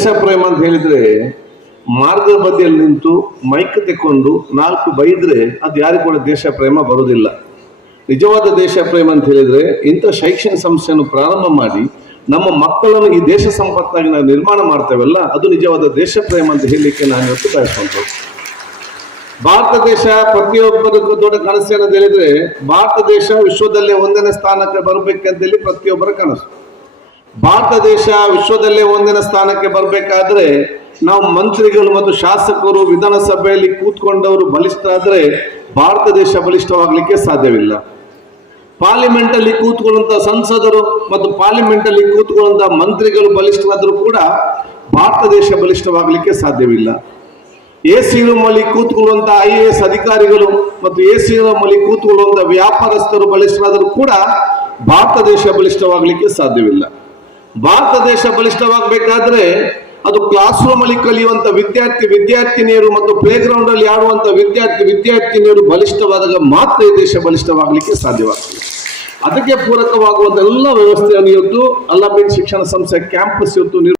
ದೇಶ ಪ್ರೇಮ ಅಂತ ಹೇಳಿದ್ರೆ ಮಾರ್ಗ ಬದಿಯಲ್ಲಿ ನಿಂತು ಮೈಕ್ ತೆಕ್ಕೊಂಡು 4 ಬೈದ್ರೆ ಅದು ಯಾರಿಗೂ ಕೂಡ ದೇಶ ಪ್ರೇಮ ಬರುವುದಿಲ್ಲ. ನಿಜವಾದ ದೇಶ ಪ್ರೇಮ ಅಂತ ಹೇಳಿದ್ರೆ ಇಂಥ ಶೈಕ್ಷಣಿಕ ಸಂಸ್ಥೆಯನ್ನು ಪ್ರಾರಂಭ ಮಾಡಿ ನಮ್ಮ ಮಕ್ಕಳನ್ನು ಈ ದೇಶ ಸಂಪತ್ತಾಗಿ ನಾವು ನಿರ್ಮಾಣ ಮಾಡ್ತೇವಲ್ಲ, ಅದು ನಿಜವಾದ ದೇಶ ಪ್ರೇಮ ಅಂತ ಹೇಳಲಿಕ್ಕೆ ನಾನು ಇವತ್ತು ಬಯಸುವಂಥದ್ದು. ಭಾರತ ದೇಶ ಪ್ರತಿಯೊಬ್ಬರಿಗೂ ದೊಡ್ಡ ಕನಸು ಏನಂತ ಹೇಳಿದ್ರೆ ಭಾರತ ದೇಶ ವಿಶ್ವದಲ್ಲೇ 1ನೇ ಸ್ಥಾನಕ್ಕೆ ಬರಬೇಕಂತೇಳಿ ಪ್ರತಿಯೊಬ್ಬರ ಕನಸು. ಭಾರತ ದೇಶ ವಿಶ್ವದಲ್ಲೇ 1ನೇ ಸ್ಥಾನಕ್ಕೆ ಬರಬೇಕಾದ್ರೆ ನಾವು ಮಂತ್ರಿಗಳು ಮತ್ತು ಶಾಸಕರು ವಿಧಾನಸಭೆಯಲ್ಲಿ ಕೂತ್ಕೊಂಡವರು ಬಲಿಷ್ಠ ಆದ್ರೆ ಭಾರತ ದೇಶ ಬಲಿಷ್ಠವಾಗಲಿಕ್ಕೆ ಸಾಧ್ಯವಿಲ್ಲ. ಪಾರ್ಲಿಮೆಂಟ್ ಅಲ್ಲಿ ಕೂತ್ಕೊಳ್ಳುವಂತ ಸಂಸದರು ಮತ್ತು ಪಾರ್ಲಿಮೆಂಟ್ ಅಲ್ಲಿ ಕೂತ್ಕೊಳ್ಳುವಂತ ಮಂತ್ರಿಗಳು ಬಲಿಷ್ಠರಾದರೂ ಕೂಡ ಭಾರತ ದೇಶ ಬಲಿಷ್ಠವಾಗಲಿಕ್ಕೆ ಸಾಧ್ಯವಿಲ್ಲ. ಎಸಿ ರೂಮ್ ಅಲ್ಲಿ ಕೂತ್ಕೊಳ್ಳುವಂತ IAS ಅಧಿಕಾರಿಗಳು ಮತ್ತು ಎಸಿ ರೂಮ್ ಅಲ್ಲಿ ಕೂತ್ಕೊಳ್ಳುವಂತ ವ್ಯಾಪಾರಸ್ಥರು ಬಲಿಷ್ಠರಾದರೂ ಕೂಡ ಭಾರತ ದೇಶ ಬಲಿಷ್ಠವಾಗಲಿಕ್ಕೆ ಸಾಧ್ಯವಿಲ್ಲ. ಭಾರತ ದೇಶ ಬಲಿಷ್ಠವಾಗಬೇಕಾದ್ರೆ ಅದು ಕ್ಲಾಸ್ ರೂಮ್ ಅಲ್ಲಿ ಕಲಿಯುವಂತ ವಿದ್ಯಾರ್ಥಿನಿಯರು ಮತ್ತು ಪ್ಲೇ ಗ್ರೌಂಡ್ ಅಲ್ಲಿ ಆಡುವಂತ ವಿದ್ಯಾರ್ಥಿನಿಯರು ಬಲಿಷ್ಠವಾದಾಗ ಮಾತ್ರ ಈ ದೇಶ ಬಲಿಷ್ಠವಾಗಲಿಕ್ಕೆ ಸಾಧ್ಯವಾಗ್ತದೆ. ಅದಕ್ಕೆ ಪೂರಕವಾಗುವಂತ ಎಲ್ಲ ವ್ಯವಸ್ಥೆಯನ್ನು ಇವತ್ತು ಅಲ್ ಅಮೀನ್ ಶಿಕ್ಷಣ ಸಂಸ್ಥೆ ಕ್ಯಾಂಪಸ್ ಇವತ್ತು